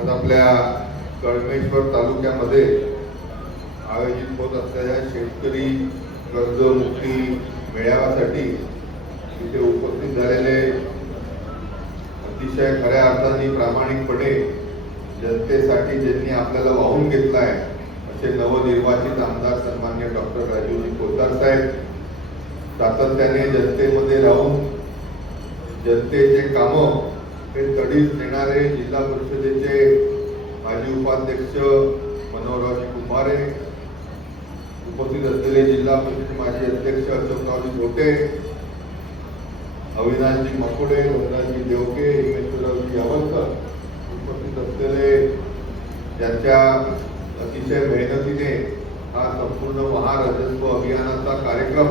आज आपल्या कळमेश्वर तालुक्यामध्ये आयोजित होत असलेल्या शेतकरी कर्जमुक्ती मेळाव्यासाठी इथे उपस्थित झालेले अतिशय खऱ्या अर्थाने प्रामाणिकपणे जनतेसाठी ज्यांनी आपल्याला वाहून घेतलाय असे नवनिर्वाचित आमदार सन्मान्य डॉक्टर राजूजी पोतदार साहेब सातत्याने जनतेमध्ये राहून जनतेचे कामं हे तडीस देणारे जिल्हा परिषदेचे माजी उपाध्यक्ष मनोहररावजी कुंभारे, उपस्थित असलेले जिल्हा परिषद माजी अध्यक्ष अशोकरावजी धोटे, अविनाशजी मकुडे, वंदनाजी देवके, हिमेश्वररावजी यावलकर, उपस्थित असलेले ज्यांच्या अतिशय मेहनतीने हा संपूर्ण महाराजस्व अभियानाचा कार्यक्रम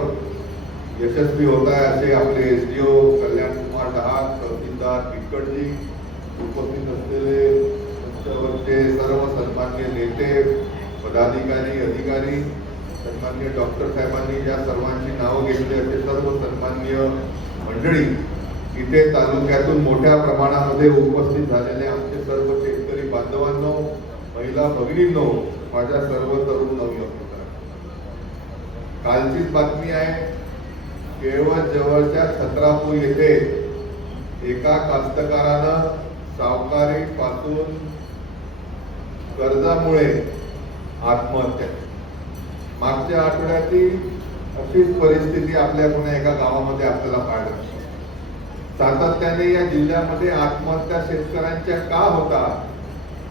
यशस्वी होत आहे असे आपले एसडीओ कल्याण कुमार डहाक, तहसीलदार किटकटजी, उपस्थित असलेले तुमच्यावरचे सर्व सन्मान्य नेते, पदाधिकारी, अधिकारी, सन्मान्य डॉक्टर साहेबांनी ज्या सर्वांची नावं घेतली असे सर्व सन्मान्य मंडळी, इथे तालुक्यातून मोठ्या प्रमाणामध्ये उपस्थित झालेले आमचे सर्व शेतकरी बांधवांनो, महिला भगिनींनो, माझ्या सर्व तरुण नवयुवकांनो, कालचीच बातमी आहे. केळवद जवळच्या छत्रापूर येथे एका कास्तकारानं सावकारी पासून कर्जामुळे आत्महत्या. मागच्या आठवड्यातील अशीच परिस्थिती आपल्या पुण्या एका गावामध्ये आपल्याला पाहायला. सातत्याने या जिल्ह्यामध्ये आत्महत्या शेतकऱ्यांच्या का होता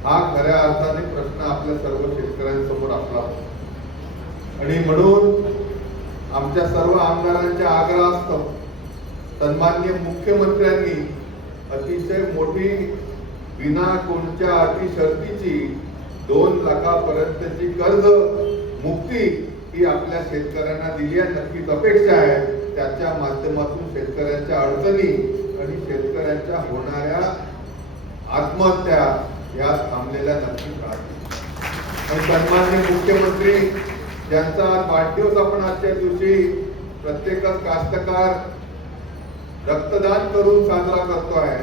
हा खऱ्या अर्थाने प्रश्न आपल्या सर्व शेतकऱ्यांसमोर आपला. आणि म्हणून आमच्या सर्व आमदारांच्या आग्रहास्तव सन्माननीय मुख्यमंत्र्यांनी अतिशय मोठी विना कोणत्या अटी शर्तीची 2 लाखापर्यंतची कर्ज मुक्ती ही आपल्या शेतकऱ्यांना दिली आहे. नक्कीच अपेक्षा आहे त्याच्या माध्यमातून शेतकऱ्यांच्या अडचणी आणि शेतकऱ्यांच्या होणाऱ्या आत्महत्या या थांबलेल्या नक्कीच राहतील. आणि सन्माननीय मुख्यमंत्री ज्यांचा वाढदिवस आपण आजच्या दिवशी प्रत्येकच कास्तकार रक्तदान करून साजरा करतो आहे.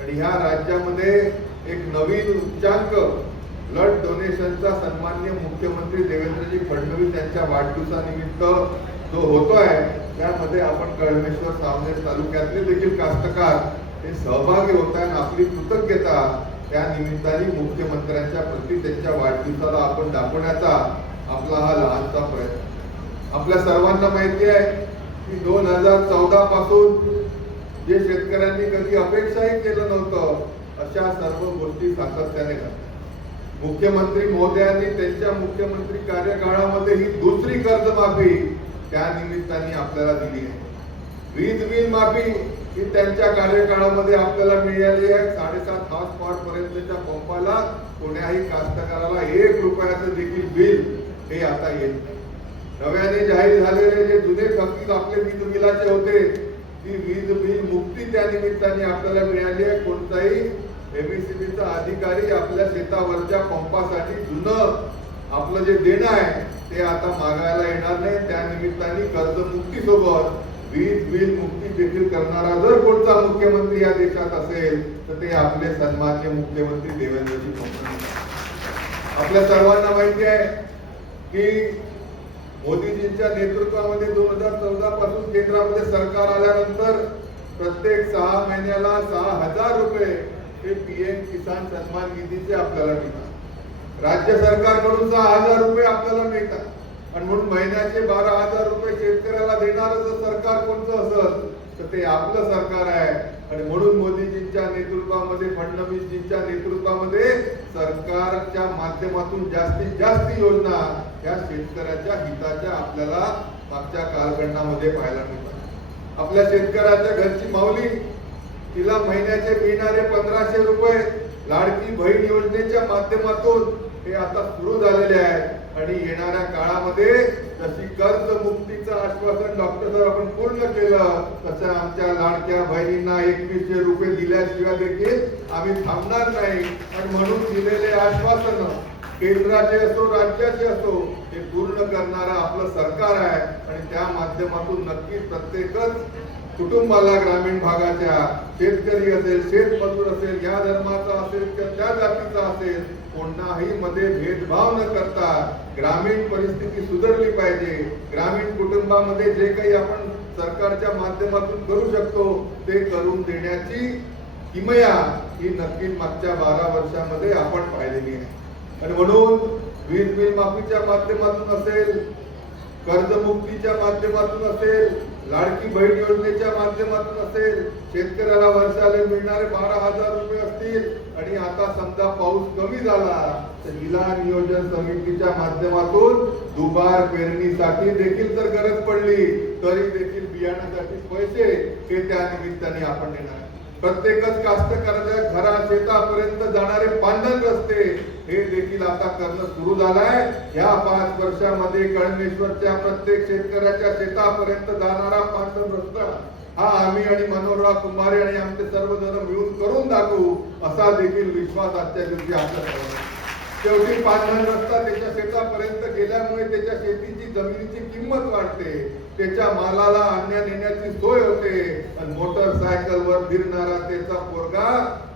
आणि ह्या राज्यामध्ये एक नवीन उच्चांक ब्लड डोनेशनचा सन्माननीय मुख्यमंत्री देवेंद्रजी फडणवीस यांच्या वाढदिवसानिमित्त जो होतो आहे त्यामध्ये आपण कळमेश्वर सावनेर तालुक्यातले देखील कास्तकार हे सहभागी होत आहे. आपली कृतज्ञता त्या निमित्ताने मुख्यमंत्र्यांच्या प्रती त्यांच्या वाढदिवसाला आपण दाखवण्याचा आपला हा लहानसा प्रयत्न. आपल्या सर्वांना माहिती आहे की 2014 पासून जे शेतकऱ्यांनी कधी अपेक्षाही केलं नव्हतं अशा सर्व गोष्टी सातत्याने घडतात. मुख्यमंत्री महोदयांनी त्यांच्या मुख्यमंत्री कार्यकाळामध्ये ही दुसरी कर्जमाफी त्या निमित्ताने आपल्याला दिली आहे. वीज बिल माफी ही त्यांच्या कार्यकाळामध्ये आपल्याला मिळाली आहे. 7.5 हॉर्स पॉवर पर्यंतच्या पंपाला कोण्याही कास्तकाराला 1 रुपयाचं देखील बिल हे आता येत नाही. नव्याने जाहीर झालेले जे जुने थकीत आपले वीज बिलाचे होते ती वीज बिल मुक्ती त्या निमित्ताने आपल्याला मिळाली आहे. कोणताही एमएससीबीचा अधिकारी आपल्या शेतावरच्या पंपासाठी जुनं आपलं जे देणं आहे ते आता मागायला येणार नाही. त्या निमित्ताने कर्जमुक्ती सोबत वीज बिल मुक्ती देखील करणारा जर कोणता मुख्यमंत्री या देशात असेल तर ते आपले सन्माननीय मुख्यमंत्री देवेंद्रजी फडणवीस. आपल्या सर्वांना माहिती आहे की मोदीजींच्या नेतृत्वामध्ये 2014 पासून केंद्रामध्ये सरकार आल्यानंतर प्रत्येक 6 महिन्याला 6,000 रुपये हे पीएम किसान सन्मान निधीचे आपल्याला मिळतात. राज्य सरकारकडून 6,000 रुपये आपल्याला मिळतात. आणि म्हणून महिन्याचे 12,000 रुपये शेतकऱ्याला देणारं जर सरकार कोणतं असेल तर ते आपलं सरकार आहे. आणि म्हणून मोदीजींच्या नेतृत्वामध्ये, फडणवीसजींच्या नेतृत्वामध्ये सरकारच्या माध्यमातून जास्तीत जास्त योजना या शेतकऱ्याच्या हिताच्या आपल्याला मागच्या कालखंडामध्ये पाहायला मिळतात. आपल्या शेतकऱ्याच्या घरची माऊली तिला महिन्याचे मिळणारे 1500 रुपये लाडकी बहीण योजनेच्या माध्यमातून हे आता सुरू झालेले आहे. आणि येणाऱ्या काळामध्ये जशी कर्जमुक्तीचं आश्वासन डॉक्टर साहेब आपण पूर्ण केलं तसं आमच्या लाडक्या बहिणींना 2100 रुपये दिल्याशिवाय देखील आम्ही थांबणार नाही. आणि म्हणून दिलेले आश्वासन केंद्राचे असो राज्याचे असो हे पूर्ण करणारं आपलं सरकार आहे. आणि त्या माध्यमातून नक्कीच प्रत्येकच कुटुंबाला, ग्रामीण भागाच्या शेतकरी असेल, शेतमजूर असेल, या धर्माचा असेल, कुठल्या जातीचा असेल, कोणाही मध्ये भेदभाव न करता ग्रामीण परिस्थिती सुधारली पाहिजे. ग्रामीण कुटुंबामध्ये जे काही आपण सरकारच्या माध्यमातून करू शकतो ते करून देण्याची किमया ही नक्कीच मागच्या 12 वर्षामध्ये आपण पाहिलेली आहे. आणि म्हणून वीज बिल माफीच्या माध्यमातून असेल, कर्जमुक्तीच्या माध्यमातून असेल, लाडकी बहीण योजनेच्या माध्यमातून असेल, शेतकऱ्याला वर्षाला मिळणारे 12,000 रुपये असतील, आणि आता समजा पाऊस कमी झाला तर जिल्हा नियोजन समितीच्या माध्यमातून दुबार पेरणीसाठी देखील जर गरज पडली तरी देखील बियाण्यासाठी पैसे हे त्या निमित्ताने आपण देणार. प्रत्येकच कास्तकाराच्या घरा शेतापर्यंत जाणारे पांढर रस्ते हे देखील आता करणं सुरू झालंय. या 5 वर्षामध्ये कळमेश्वरच्या प्रत्येक शेतकऱ्याच्या शेतापर्यंत जाणारा पांढर रस्ता हा आम्ही आणि मनोहरराव कुंभारे आणि आमचे सर्वजण मिळून करून दाखवू असा देखील विश्वास आजच्या दिवशी आपल्याला. शेवटी पांढरा रस्ता त्याच्या शेतापर्यंत गेल्यामुळे त्याच्या शेतीची जमिनीची किंमत वाढते, त्याच्या मालाला आणण्या नेण्याची सोय होते, आणि मोटरसायकलवर फिरणारा त्याचा पोरगा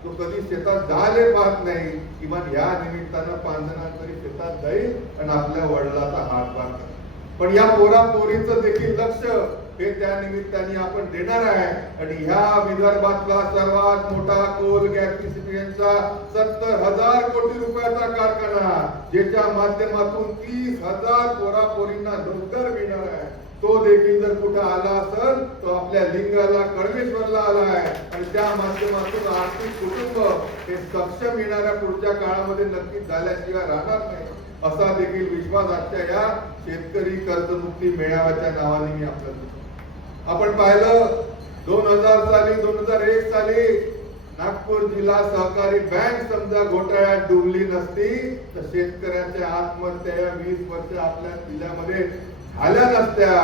तो कधी शेतात जायला पाहत नाही. किमान या निमित्तानं पांढरा तरी शेतात जाईल आणि आपल्या वडिलाचा हातभार करेल. पण या पोरा पोरीचं देखील लक्ष हे त्या निमित्ताने आपण देणार आहे. आणि ह्या विदर्भातला सर्वात मोठा कोल गॅसिफिकेशनचा 70,000 कोटी रुपयाचा कारखाना, ज्याच्या माध्यमातून 30,000 पोरा पोरींना रोजगार मिळणार आहे, तो देखील जर कुठे आला असेल तो आपल्या लिंगाला कळमेश्वरला आला आहे. आणि त्या माध्यमातून आर्थिक कुटुंब हे सक्षम येणाऱ्या पुढच्या काळामध्ये नक्कीच झाल्याशिवाय राहणार नाही असा देखील विश्वास आजच्या या शेतकरी कर्जमुक्ती मेळाव्याच्या नावाने मी आपल्याला. आपण पाहिलं 2001 साली नागपूर जिल्हा सहकारी बँक समजा घोटाळ्यात डुबली नसती तर शेतकऱ्यांच्या आत्महत्या 20 वर्ष आपल्या जिल्ह्यामध्ये झाल्या नसत्या.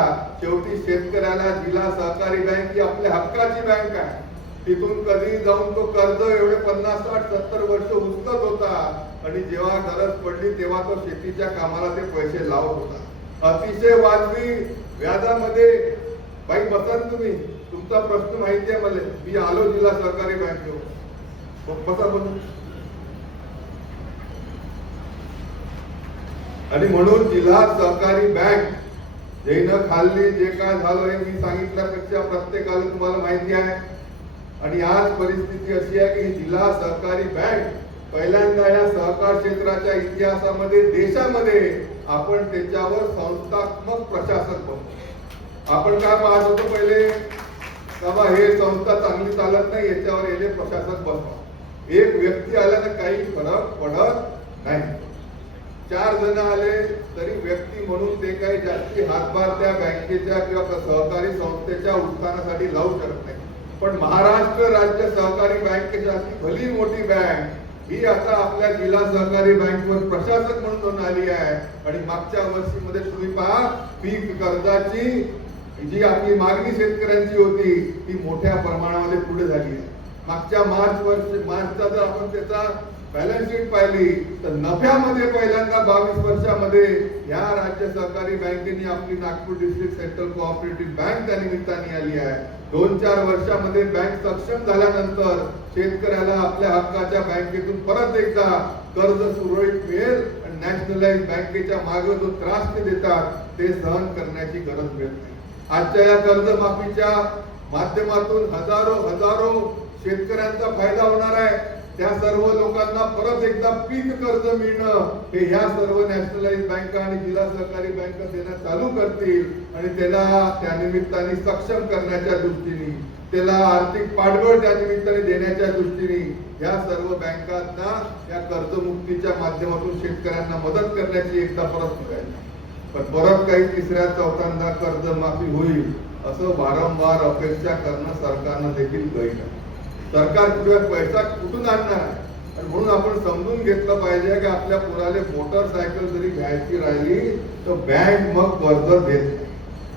शेवटी शेतकऱ्याला जिल्हा सहकारी बँक ही आपल्या हक्काची बँक आहे. तिथून कधी जाऊन तो कर्ज एवढे 50, 60, 70 वर्ष उचलत होता, आणि जेव्हा गरज पडली तेव्हा तो शेतीच्या कामाला ते पैसे लावत होता. अतिशय वाजवी व्याजामध्ये. बाई बसा तुम्ही, तुमचा प्रश्न माहिती आहे मला. मी आलो जिल्हा सहकारी बँकेवर, बसा बसा. आणि म्हणून जिल्हा सहकारी बँक जेनं खाल्ली जे काय झालं हे मी सांगितल्यापेक्षा प्रत्येकाला तुम्हाला माहिती आहे. आणि आज परिस्थिती अशी आहे की जिल्हा सहकारी बँक पहिल्यांदा या सहकार क्षेत्राच्या इतिहासामध्ये देशामध्ये आपण त्याच्यावर संस्थात्मक प्रशासक बनतो. आपण काय पाहत होतो पहिले, बाबा हे संस्था चांगली चालत नाही याच्यावर येणे प्रशासक बनवा. एक व्यक्ती आल्यानं काही फरक पडत नाही. 4 जण आले तरी व्यक्ती म्हणून ते काही जास्ती हातभार त्या बँकेच्या किंवा सहकारी संस्थेच्या उत्थानासाठी लावू शकत नाही. पण महाराष्ट्र राज्य सहकारी बँकेची भली मोठी बँक ही आता आपल्या जिल्हा सहकारी बँकेवर प्रशासक म्हणून आली आहे. आणि मागच्या वर्षीमध्ये तुम्ही पहा, पीक कर्जाची जी आपली मागणी शेतकऱ्यांची होती ती मोठ्या प्रमाणामध्ये पुढे झाली आहे. मागच्या मार्चचा जर आपण त्याचा बॅलन्स शीट पाहिली तर नफ्यामध्ये पहिल्यांदा 22 वर्षामध्ये या राज्य सहकारी बँकेने आपली Nagpur district central cooperative bank त्या निमित्ताने आली आहे. 2-4 वर्षामध्ये बँक सक्षम झाल्यानंतर शेतकऱ्याला आपल्या हक्काच्या बँकेतून परत एकदा कर्ज सुरळीत मिळेल, आणि नॅशनलाइज बँकेच्या मागे जो त्रास ते देतात ते सहन करण्याची गरज मिळत नाही. आजच्या या कर्जमाफीच्या माध्यमातून हजारो शेतकऱ्यांचा फायदा होणार आहे. त्या सर्व लोकांना परत एकदा पीक कर्ज मिळणं हे ह्या सर्व नॅशनलाइज बँका आणि जिल्हा सहकारी बँका देणं चालू करतील. आणि त्याला त्या निमित्ताने सक्षम करण्याच्या दृष्टीने, त्याला आर्थिक पाठबळ त्या निमित्ताने देण्याच्या दृष्टीने या सर्व बँकांना या कर्जमुक्तीच्या माध्यमातून शेतकऱ्यांना मदत करण्याची एकदा परत मिळेल. पण परत काही 3ऱ्या-4थ्यांदा कर्जमाफी होईल असं वारंवार अपेक्षा करणं सरकारनं देखील गैर आहे. सरकार पैसा कुठून आणणार आहे? आणि म्हणून आपण समजून घेतलं पाहिजे की आपल्या पोराले मोटरसायकल जरी घ्यायची राहिली तर बँक मग कर्ज देत नाही.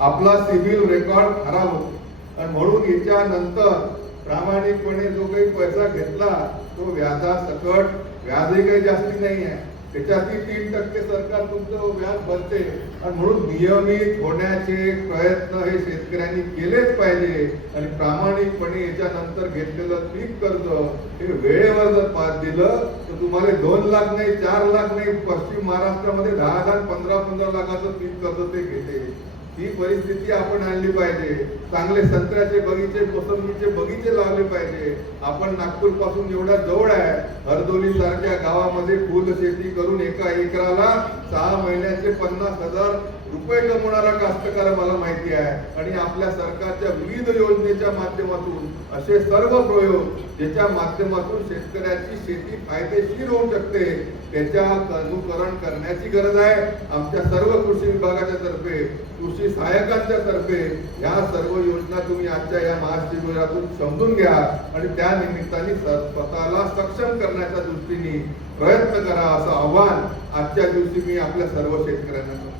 आपला सिबिल रेकॉर्ड खराब होतो. आणि म्हणून याच्यानंतर प्रामाणिकपणे जो काही पैसा घेतला तो व्याजासकट, व्याजही काही जास्ती नाही आहे, त्याच्यातही 3% सरकार तुमचं व्याज भरते. आणि म्हणून नियमित होण्याचे प्रयत्न हे शेतकऱ्यांनी केलेच पाहिजे. आणि प्रामाणिकपणे याच्यानंतर घेतलेलं पीक कर्ज हे वेळेवर जर दिलं तर तुम्हाला 2 लाख नाही, 4 लाख नाही, पश्चिम महाराष्ट्रामध्ये 10 लाख 15 लाखाचं पीक कर्ज ते घेते. ही परिस्थिती आपण आणली पाहिजे. चांगले संत्र्याचे बगीचे, मोसंबीचे बगीचे लावले पाहिजे. आपण नागपूर पासून एवढ्या जवळ आहे, हरदोली सारख्या गावामध्ये फुल शेती करून एका एकराला 6 महिन्याचे 50,000 रुपये कमवणारा कास्तकार मला माहिती आहे. आणि आपल्या सरकारच्या विविध योजनेच्या माध्यमातून असे सर्व प्रयोग ज्याच्या माध्यमातून शेतकऱ्याची शेती फायदेशीर होऊ शकते त्याच्या अनुकरण करण्याची गरज आहे. आमच्या सर्व कृषी विभागाच्या तर्फे, कृषी सहाय्यकांच्या तर्फे या सर्व योजना तुम्ही आजच्या या महाशिबिरातून समजून घ्या आणि त्या निमित्ताने स्वतःला सक्षम करण्याच्या दृष्टीने प्रयत्न करा असं आव्हान आजच्या दिवशी मी आपल्या सर्व शेतकऱ्यांना करतो.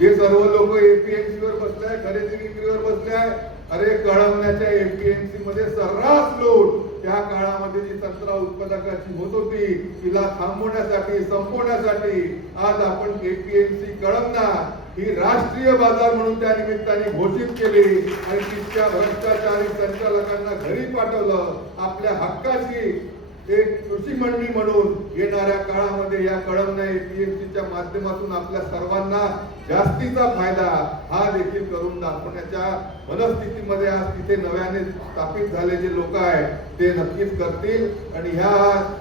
जे सर्व लोक एपीएमसी वर बसलाय, खरेदी विक्रीवर बसलाय, अरे कळमण्याच्या एपीएमसी मध्ये सर्रास लूट त्या काळामध्ये जी संत्रा उत्पादकाची होत होती तिला थांबवण्यासाठी, संपवण्यासाठी आज आपण एपीएमसी कळमना ही राष्ट्रीय बाजार म्हणून त्या निमित्ताने घोषित केली आणि तिथच्या भ्रष्टाचारी संचालकांना घरी पाठवलं. आपल्या हक्काची एक कृषी मंडळी म्हणून येणाऱ्या काळामध्ये या कळमना एपीएमसीच्या माध्यमातून आपल्या सर्वांना जास्तीचा फायदा हा देखील करून दाखवण्याच्या मनस्थितीमध्ये आज तिथे नव्याने स्थापित झालेले लोक आहेत ते नक्कीच करतील. आणि ह्या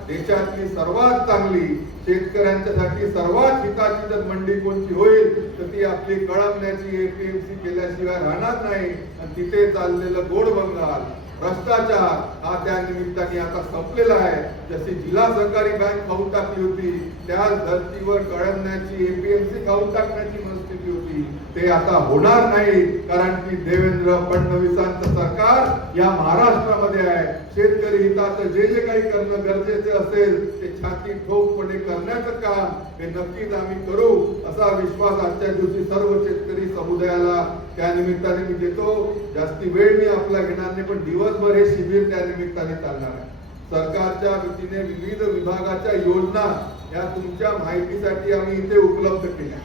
देशातली सर्वात चांगली शेतकऱ्यांच्यासाठी सर्वात हिताची जर मंडी कोणती होईल तर ती आपली कळमण्याची एपीएमसी केल्याशिवाय राहणार नाही. आणि तिथे चाललेलं गोड बंगाल भ्रष्टाचार हा त्या निमित्ताने आता संपलेला आहे. जशी जिल्हा सहकारी बँक खाऊन टाकली होती त्या धर्तीवर कळमण्याची एपीएमसी खाऊन टाकण्याची मनस्थिती होती ते आता होणार नाही. कारण की देवेंद्र फडणवीसांचं सरकार या महाराष्ट्रामध्ये आहे. शेतकरी हिताचं जे जे काही करणं गरजेचे असेल ते छाती ठोकपणे करण्याचं काम हे नक्कीच आम्ही करू असा विश्वास आजच्या दिवशी सर्व शेतकरी समुदायाला त्या निमित्ताने मी देतो. जास्ती वेळ मी आपला घेणार नाही पण दिवसभर हे शिबिर त्या निमित्ताने चालणार आहे. सरकारच्या वतीने विविध विभागाच्या योजना या तुमच्या माहितीसाठी आम्ही इथे उपलब्ध केल्या.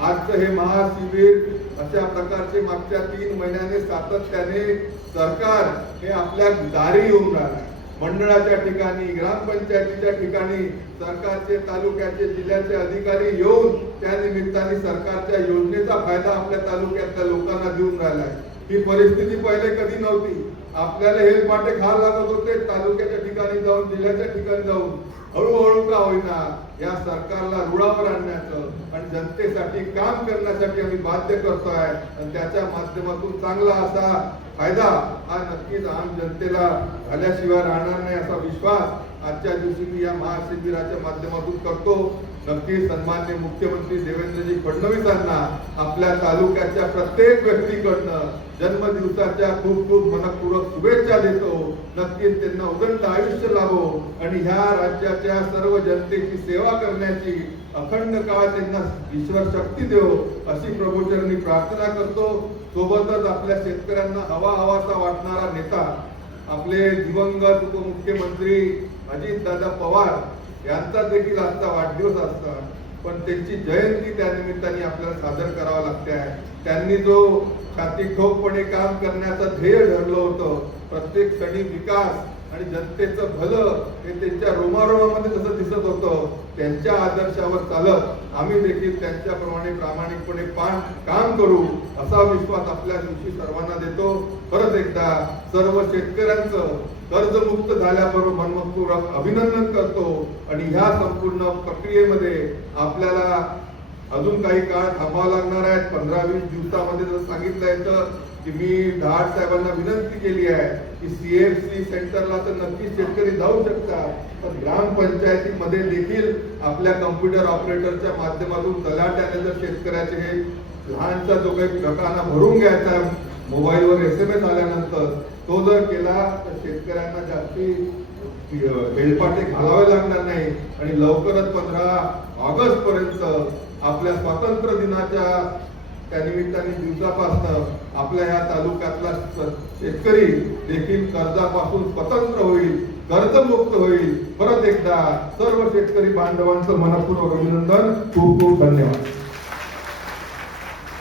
आजचं हे महाशिबिर अशा प्रकारचे मागच्या 3 महिन्याने सातत्याने सरकार हे आपल्या दारी येऊन राहिलं आहे. मंडळाच्या ठिकाणी, ग्रामपंचायतीच्या ठिकाणी सरकारचे, तालुक्याचे, जिल्ह्याचे अधिकारी येऊन त्या निमित्ताने सरकारच्या योजनेचा फायदा आपल्या तालुक्यातल्या लोकांना देऊन राहिला आहे. ही परिस्थिती पहिले कधी नव्हती. आपल्याला हेल पाटे खायला लागत होते तालुक्याच्या ठिकाणी जाऊन, जिल्ह्याच्या ठिकाणी जाऊन. हळूहळू का होईना या सरकारला रुळावर आणण्याचं आणि जनतेसाठी काम करण्यासाठी आम्ही बाध्य करतोय. आणि त्याच्या माध्यमातून चांगला असा फायदा हा नक्कीच आम जनतेला झाल्याशिवाय राहणार नाही असा विश्वास आजच्या दिवशी मी या महाशिबिराच्या माध्यमातून करतो. नक्की सन्माननीय मुख्यमंत्री देवेंद्रजी फडणवीसांना आपल्या तालुक्याच्या प्रत्येक व्यक्तीकडनं जन्मदिवसाच्या खूप खूप मनपूर्वक शुभेच्छा देतो. नक्कीच त्यांना उदंड आयुष्य लाभो आणि ह्या राज्याच्या सर्व जनतेची सेवा करण्याची अखंड काळ त्यांना ईश्वर शक्ती देव अशी प्रभूचरणी प्रार्थना करतो. सोबतच आपल्या शेतकऱ्यांना हवाहवासा वाटणारा नेता आपले दिवंगत उपमुख्यमंत्री अजितदादा पवार यांचा देखील आजचा वाढदिवस असता पण त्यांची जयंती त्या निमित्ताने आपल्याला सादर करावं लागते आहे. त्यांनी जो छाती ठोकपणे काम करण्याचं ध्येय ठरलं होतं, प्रत्येक क्षणी विकास आणि जनतेचं भलं हे त्यांच्या रोमारोमामध्ये जसं दिसत होतं, त्यांच्या आदर्शावर चालत आम्ही देखील त्यांच्याप्रमाणे प्रामाणिकपणे काम करू असा विश्वास आपल्या दिवशी सर्वांना देतो. परत एकदा सर्व शेतकऱ्यांचं कर्जमुक्त झाल्याबरोबर मनपूर्वक अभिनंदन करतो. आणि ह्या संपूर्ण प्रक्रियेमध्ये आपल्याला अजून काही काळ थांबावं लागणार आहे. 15-20 दिवसामध्ये जर सांगितलं येतं की मी धाड साहेबांना विनंती केली आहे की सीएफसी सेंटरला तर नक्कीच शेतकरी जाऊ शकतात, पण ग्रामपंचायतीमध्ये देखील आपल्या कम्प्युटर ऑपरेटरच्या माध्यमातून तलाट्याने जर शेतकऱ्याचे हे लहानसा जो काही प्रकारांना भरून घ्यायचा मोबाईलवर SMS आल्यानंतर तो जर केला तर शेतकऱ्यांना जास्ती हेलपाटे घालावे लागणार नाही. आणि लवकरच 15 ऑगस्ट पर्यंत आपल्या स्वातंत्र्य दिनाच्या त्या निमित्ताने दिवसापासून आपल्या या तालुक्यातला शेतकरी देखील कर्जापासून स्वतंत्र होईल कर्जमुक्त होईल. परत एकदा सर्व शेतकरी बांधवांचं मनपूर्वक अभिनंदन. खूप खूप धन्यवाद.